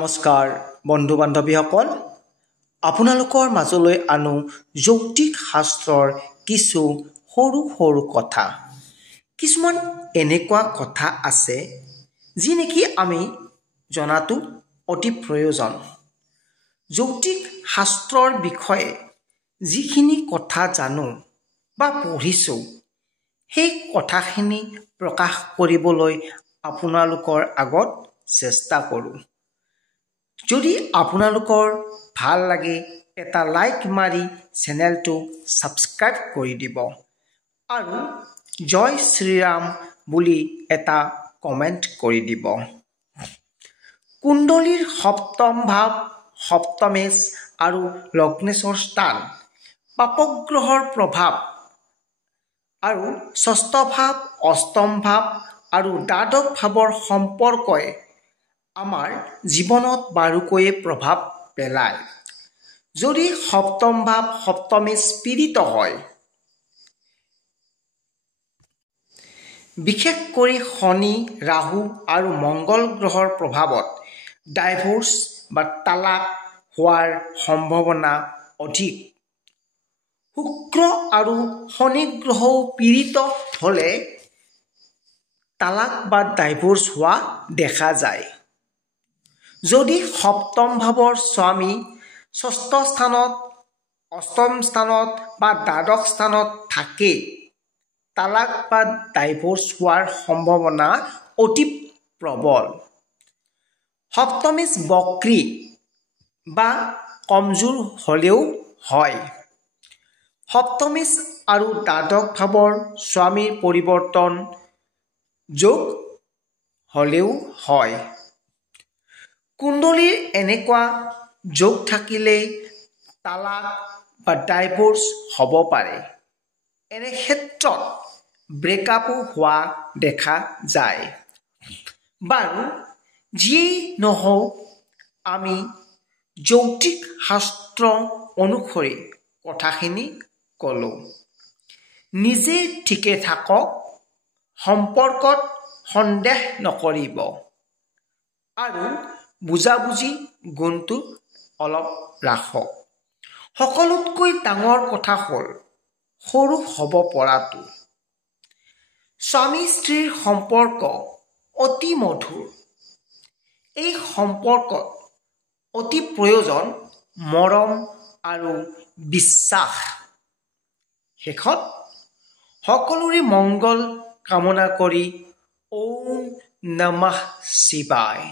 নমস্কাৰ বন্ধু বান্ধৱীসকল, আপোনালোকৰ মাজলৈ আনো যৌক্তিক শাস্ত্ৰৰ কিছু সৰু সৰু কথা। কিছুমান এনেকুৱা কথা আছে যি নেকি আমি জনাটো অতি প্ৰয়োজন। যৌক্তিক শাস্ত্ৰৰ বিষয়ে যিখিনি কথা জানো বা পঢ়িছোঁ, সেই কথাখিনি প্ৰকাশ কৰিবলৈ আপোনালোকৰ আগত চেষ্টা কৰোঁ। যদি আপোনালোকৰ ভাল লাগে এটা লাইক মাৰি চেনেলটো ছাবস্ক্ৰাইব কৰি দিব আৰু জয় শ্ৰীৰাম বুলি এটা কমেণ্ট কৰি দিব। কুণ্ডলীৰ সপ্তম ভাৱ সপ্তমেশ আৰু লগ্নেশ্বৰ স্থান পাপগ্ৰহৰ প্ৰভাৱ আৰু ষষ্ঠ ভাৱ অষ্টম ভাৱ আৰু দ্বাদশ ভাৱৰ সম্পৰ্কই আমাৰ জীৱনত বাৰুকৈয়ে প্ৰভাৱ পেলায়। যদি সপ্তম ভাৱ সপ্তমেশ পীড়িত হয়, বিশেষ কৰি শনি ৰাহু আৰু মংগল গ্ৰহৰ প্ৰভাৱত ডাইভোৰ্চ বা তালাক হোৱাৰ সম্ভাৱনা অধিক। শুক্ৰ আৰু শনি গ্ৰহও পীড়িত হ'লে তালাক বা ডাইভোৰ্চ হোৱা দেখা যায়। যদি সপ্তম ভাৱৰ স্বামী ষষ্ঠ স্থানত, অষ্টম স্থানত বা দ্বাদশ স্থানত থাকে, তালাক বা ডাইভোৰ্চ হোৱাৰ সম্ভাৱনা অতি প্ৰবল। সপ্তমেশ বক্ৰী বা কমজোৰ হ'লেও হয়। সপ্তমেশ আৰু দ্বাদশ ভাৱৰ স্বামীৰ পৰিৱৰ্তন যোগ হ'লেও হয়। কুণ্ডলীৰ এনেকুৱা যোগ থাকিলে তালাক বা ডাইভোৰ্চ হ'ব পাৰে। এনে ক্ষেত্ৰত ব্ৰেকআপো হোৱা দেখা যায়। বাৰু যিয়েই নহওক, আমি যৌক্তিক শাস্ত্ৰ অনুসৰি কথাখিনি ক'লোঁ। নিজে ঠিকে থাকক, সম্পৰ্কত সন্দেহ নকৰিব আৰু বুজাবুজি গুণটো অলপ ৰাখক। সকলোতকৈ ডাঙৰ কথা হ'ল সৰু হ'ব পৰাটো। স্বামী স্ত্ৰীৰ সম্পৰ্ক অতি মধুৰ। এই সম্পৰ্কত অতি প্ৰয়োজন মৰম আৰু বিশ্বাস। শেষত সকলোৰে মংগল কামনা কৰি ওম নমঃ শিৱায়।